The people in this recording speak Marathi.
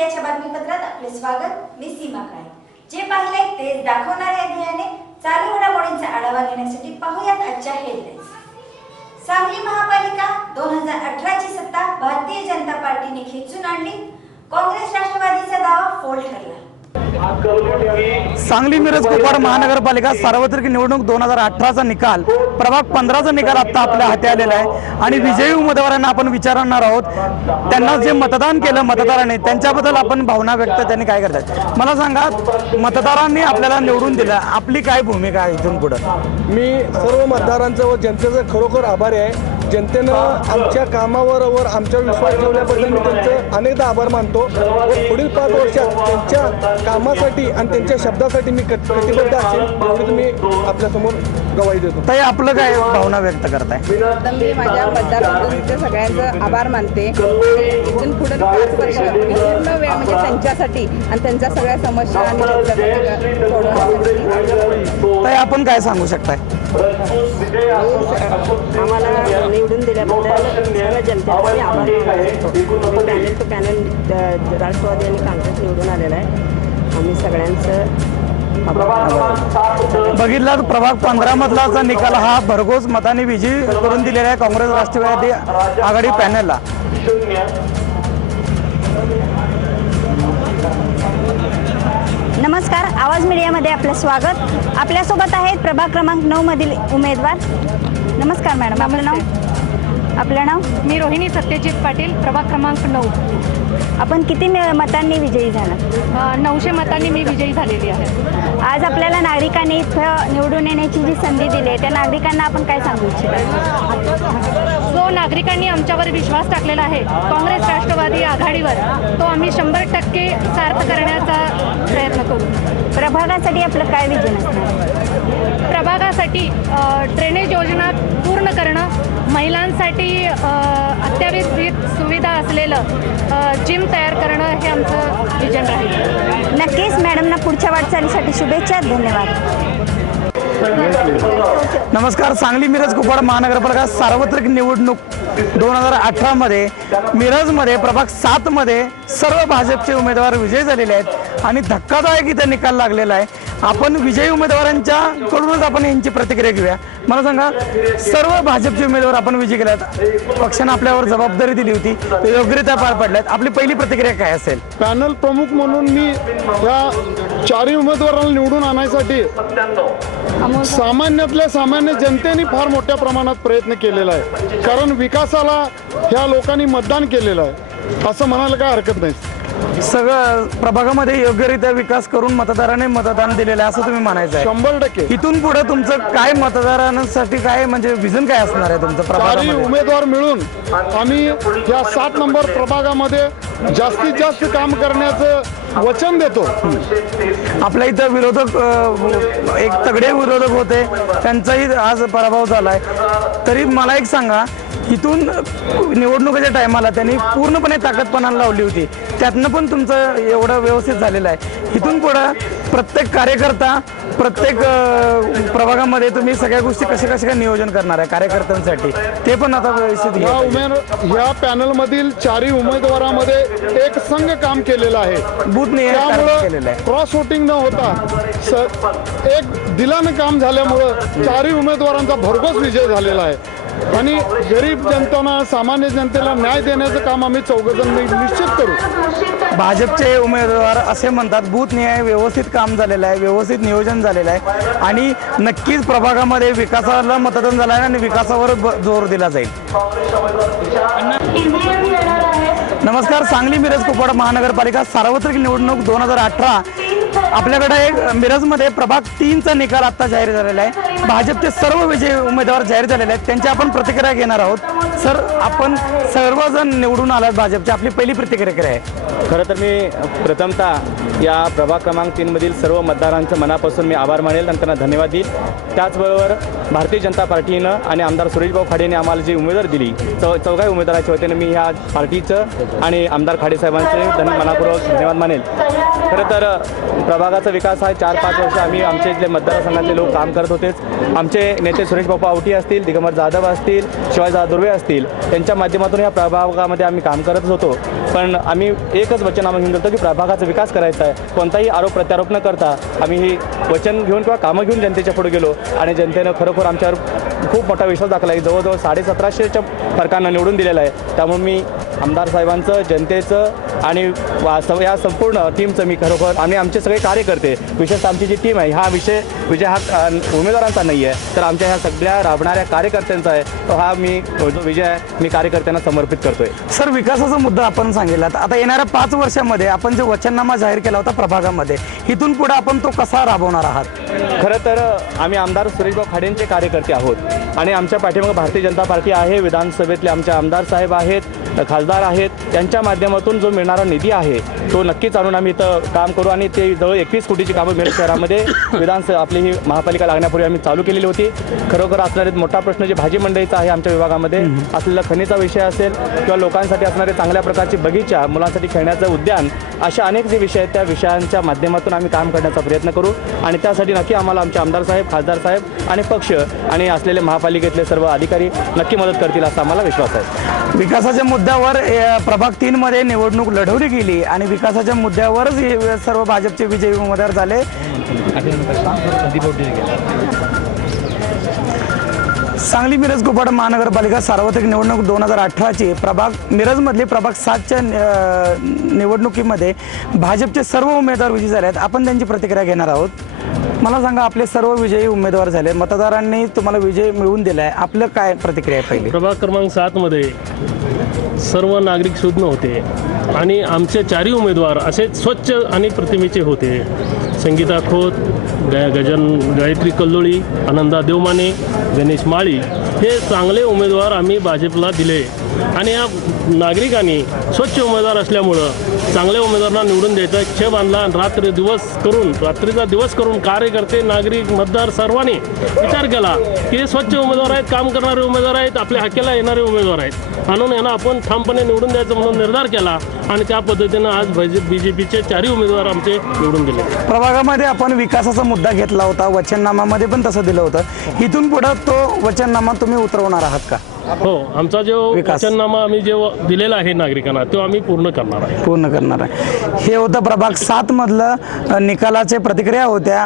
मीडियाच्या बातमीपत्रात आपले स्वागत. मी सीमा काळे. जे पाहिले तेच दाखवणाऱ्या ध्येयाने चालू घडामोडींचा आढावा घेण्यासाठी पाहूयात आजच्या हेडलाईन्स सांगली महापालिका दोन हजार अठराची सत्ता भारतीय जनता पार्टीने खेचून आणली. काँग्रेस राष्ट्रवादीचा दावा फोल ठरला. सांगली मिरज कुपवाड महानगरपालिका सार्वत्रिक निवडणूक दोन हजार अठराचा निकाल प्रभाग पंधराचा निकाल आत्ता आपल्या हाती आलेला आहे. आणि विजयी उमेदवारांना आपण विचारणार आहोत त्यांना जे मतदान केलं मतदारांनी त्यांच्याबद्दल आपण भावना व्यक्त त्यांनी काय करतात मला सांगा मतदारांनी आपल्याला निवडून दिलं आपली काय भूमिका आहे इथून पुढं? मी सर्व मतदारांचं व जनतेचं खरोखर आभारी आहे. जनतेनं आमच्या कामावर वर आमच्यावर विश्वास ठेवल्याबद्दल मी त्यांचं अनेकदा आभार मानतो. व पुढील पाच वर्षात त्यांच्या कामासाठी आणि त्यांच्या शब्दासाठी मी कट- कटिबद्ध असेल एवढी तुम्ही आपल्यासमोर गवाही देतो. ताई आपलं काय भावना व्यक्त करताय? मी माझ्या मतदारांचे सगळ्यांचं आभार मानते. इथून पुढे पाच वर्ष मी पूर्ण वेळ म्हणजे त्यांच्यासाठी आणि त्यांच्या सगळ्या समस्या आणि ताई आपण काय सांगू शकताय? आम्हाला निवडून दिल्याबद्दल सर्व जनतेचा मी आभार मानतो. पॅनल टू पॅनल राष्ट्रवादी आणि काँग्रेस निवडून आलेला आहे. आम्ही सगळ्यांचं बघितला तर प्रभाग पंधरा मधलाचा निकाल हा भरघोस मताने विजयी करून दिलेला आहे काँग्रेस राष्ट्रवादी आघाडी पॅनलला. नमस्कार आवाज मीडियामध्ये आपलं स्वागत. आपल्यासोबत आहेत प्रभाग क्रमांक नऊ मधील उमेदवार. नमस्कार मॅडम आपलं नाव? आपलं नाव? मी रोहिणी सत्यजित पाटील प्रभाग क्रमांक नऊ. आपण किती मतांनी विजयी झाला नऊशे मतांनी मी विजयी झालेली आहे. आज आपल्याला नागरिकांनी इथं निवडून येण्याची जी संधी दिली आहे त्या नागरिकांना आपण काय सांगू इच्छिता? नागरिकांनी आमच्यावर विश्वास टाकलेला आहे. काँग्रेस राष्ट्रवादी आघाडीवर. तो आम्ही शंभर टक्के सार्थ करण्याचा प्रयत्न करू. प्रभागासाठी आपलं काय विजन असणार? प्रभागासाठी ड्रेनेज योजना पूर्ण करणं महिलांसाठी अत्यावश्यक सुविधा असलेलं जिम तयार करणं हे आमचं विजन राहील. नक्कीच मॅडमना पुढच्या वाटचालीसाठी शुभेच्छा धन्यवाद. नमस्कार सांगली मिरज कुपवाड महानगरपालिका सार्वत्रिक निवडणूक दोन हजार अठरामध्ये मिरजमध्ये प्रभाग सातमध्ये सर्व भाजपचे उमेदवार विजयी झालेले आहेत आणि धक्कादायक इथं निकाल लागलेला आहे. आपण विजयी उमेदवारांच्या कडूनच आपण यांची प्रतिक्रिया घेऊया. मला सांगा सर्व भाजपचे उमेदवार आपण विजयी केल्यात पक्षानं आपल्यावर जबाबदारी दिली होती. ते योग्यरित्या पार पडल्यात आपली पहिली प्रतिक्रिया काय असेल? पॅनल प्रमुख म्हणून मी या चारही उमेदवारांना निवडून आणायसाठी सामान्यातल्या सामान्य जनतेने फार मोठ्या प्रमाणात प्रयत्न केलेला आहे. कारण विकासाला ह्या लोकांनी मतदान केलेलं आहे. असं म्हणायला काय हरकत नाही. सगळं प्रभागामध्ये योग्यरित्या विकास करून मतदाराने मतदान दिलेलं आहे असं तुम्ही म्हणायचं आहे. शंभर टक्के. इथून पुढे तुमचं काय मतदारांसाठी काय म्हणजे विजन काय असणार आहे तुमचं चारही उमेदवार मिळून आम्ही या सात नंबर प्रभागामध्ये जास्तीत जास्त काम करण्याचं वचन देतो. आपल्या इथं विरोधक एक तगडे विरोधक होते. त्यांचाही आज पराभव झालाय. तरी मला एक सांगा इथून निवडणुकीच्या टायमाला त्यांनी पूर्णपणे ताकदपणा लावली होती. त्यातनं पण तुमचं एवढं व्यवस्थित झालेलं आहे. इथून पुढं प्रत्येक कार्यकर्ता प्रत्येक अं, प्रभागामध्ये तुम्ही सगळ्या गोष्टी कशा कशा काय नियोजन करणार आहे कार्यकर्त्यांसाठी? ते पण आता व्यवस्थित या उमेद या पॅनल मधील चारही उमेदवारामध्ये एक संघ काम केलेलं आहे. बूथ नियोजन केलेलं त्यामुळं आहे. क्रॉस वोटिंग न होता स- एक दिलानं काम झाल्यामुळं चारही उमेदवारांचा भरघोस विजय झालेला आहे. आणि गरीब जनतेला सामान्य जनतेला न्याय देण्याचं काम आम्ही चौघजण निश्चित करू. भाजपचे उमेदवार असे म्हणतात बूथ न्याय व्यवस्थित काम झालेलं आहे व्यवस्थित नियोजन झालेलं आहे. आणि नक्कीच प्रभागामध्ये विकासाला मतदान झालं आहे आणि विकासावर जोर दिला जाईल. नमस्कार सांगली मिरज कुपवाड महानगरपालिका सार्वत्रिक निवडणूक दोन हजार अठरा. आपल्याकडे एक मिरजमध्ये प्रभाग तीनचा निकाल आता जाहीर झालेला आहे. भाजपचे सर्व विजय उमेदवार जाहीर झालेले आहेत. त्यांची आपण प्रतिक्रिया घेणार आहोत. सर आपण सर्वजण निवडून आलात भाजपची. आपली पहिली प्रतिक्रिया आहे? खरं तर मी प्रथमतः या प्रभाग क्रमांक तीनमधील सर्व मतदारांचं मनापासून मी आभार मानेल. आणि त्यांना धन्यवाद देईल. त्याचबरोबर भारतीय जनता पार्टीनं आणि आमदार सुरेशभाऊ खाडेने आम्हाला जी उमेदवार दिली चौ चौघाही उमेदवाराच्या वतीनं मी ह्या पार्टीचं आणि आमदार खाडेसाहेबांचे धन्य मनापूर्वक धन्यवाद मानेल. खरं तर प्रभागाचा विकास हा चार पाच वर्ष आम्ही आमचे इथले मतदारसंघातले लोक काम करत होतेच. आमचे नेते सुरेश बाप्पा आवटी असतील दिगंबर जाधव असतील शिवाजी दुर्वे असतील त्यांच्या माध्यमातून या प्रभागामध्ये आम्ही काम करतच होतो. पण आम्ही एक एकच वचन घेऊन गेलो की प्रभागाचा विकास करायचा आहे. कोणताही आरोप प्रत्यारोप न करता आम्ही ही वचन घेऊन किंवा कामं घेऊन जनतेच्या पुढे गेलो आणि जनतेनं खरोखर आमच्यावर खूप मोठा विश्वास दाखला आहे. जवळजवळ साडेसतराशेच्या फरकानं निवडून दिलेला आहे. त्यामुळे मी आमदार साहेबांचं जनतेचं आणि या संपूर्ण टीमचं मी खरोखर आणि आमचे सगळे कार्यकर्ते विशेषतः आमची जी टीम आहे हा विषय विजय हा उमेदवारांचा नाही आहे तर आमच्या ह्या सगळ्या राबणाऱ्या कार्यकर्त्यांचा आहे तो हा मी जो विजय आहे मी कार्यकर्त्यांना समर्पित करतोय. सर विकासाचा मुद्दा आपण सांगितलात. आता येणाऱ्या पाच वर्षामध्ये आपण जे वचननामा जाहीर केला होता प्रभागामध्ये इथून पुढे आपण तो कसा राबवणार आहात? खरं तर आम्ही आमदार सुरेशभाऊ खाडेंचे कार्यकर्ते आहोत. आणि आमच्या पाठीमागे भारतीय जनता पार्टी आहे विधानसभेतले आमचे आमदार साहेब आहेत. खासदार आहेत. त्यांच्या माध्यमातून जो मिळणारा निधी आहे तो नक्कीच आणून आम्ही इथं काम करू आणि ते जवळ एकवीस कोटीची कामं मिरज शहरामध्ये. विधानसभा आपली ही महापालिका लागण्यापूर्वी आम्ही चालू केलेली होती. खरोखर असणारे मोठा प्रश्न जे भाजी मंडईचा आहे आमच्या विभागामध्ये असलेला खनिजा विषय असेल किंवा लोकांसाठी असणारे चांगल्या प्रकारची बगीचा मुलांसाठी खेळण्याचं उद्यान अशा अनेक जे विषय आहेत त्या विषयांच्या माध्यमातून आम्ही काम करण्याचा प्रयत्न करू. आणि त्यासाठी नक्की आम्हाला आमचे आमदार साहेब खासदार साहेब आणि पक्ष आणि असलेले महापालिकेतले सर्व अधिकारी नक्की मदत करतील असा आम्हाला विश्वास आहे. विकासाच्या मुद्द्यावर प्रभाग तीन मध्ये निवडणूक लढवली गेली आणि विकासाच्या मुद्द्यावरच हे सर्व भाजपचे विजयी उमेदवार झाले. सांगली मिरज कुपाड महानगरपालिका सार्वत्रिक निवडणूक दोन हजार अठराची प्रभाग मिरजमधली प्रभाग सातच्या निवडणुकीमध्ये भाजपचे सर्व उमेदवार विजयी झाले आहेत. आपण त्यांची प्रतिक्रिया घेणार आहोत. मला सांगा आपले सर्व विजयी उमेदवार झाले. मतदारांनी तुम्हाला विजय मिळवून दिलाय. आपलं काय प्रतिक्रिया आहे पहिली? प्रभाग क्रमांक सातमध्ये सर्व नागरिक सुज्ञ होते आणि आमचे चारही उमेदवार असे स्वच्छ आणि प्रतिमेचे होते. संगीता खोत ग गजन गायत्री कल्लोळी आनंदा देवमाने गणेश माळी हे चांगले उमेदवार आम्ही भाजपला दिले. आणि या नागरिकांनी स्वच्छ उमेदवार असल्यामुळं चांगल्या उमेदवारांना निवडून द्यायचा छे बांधला आणि रात्र दिवस करून रात्रीचा दिवस करून कार्यकर्ते नागरिक मतदार सर्वांनी विचार केला की हे स्वच्छ उमेदवार आहेत काम करणारे उमेदवार आहेत आपल्या हाकेला येणारे उमेदवार आहेत. म्हणून यांना आपण ठामपणे निवडून द्यायचं म्हणून निर्धार केला आणि त्या पद्धतीनं आज भाजप बी जे पीचे चारही उमेदवार आमचे निवडून दिले प्रभागामध्ये आपण विकासाचा मुद्दा घेतला होता वचननामामध्ये पण तसं दिलं होतं. इथून पुढं तो वचननामा तुम्ही उतरवणार आहात का? हो आमचा जो. वचननामा आम्ही जे दिलेला आहे नागरिकांना तो आम्ही पूर्ण करणार आहे. पूर्ण करणार आहे. हे होतं प्रभाग सात मधलं निकालाचे प्रतिक्रिया होत्या.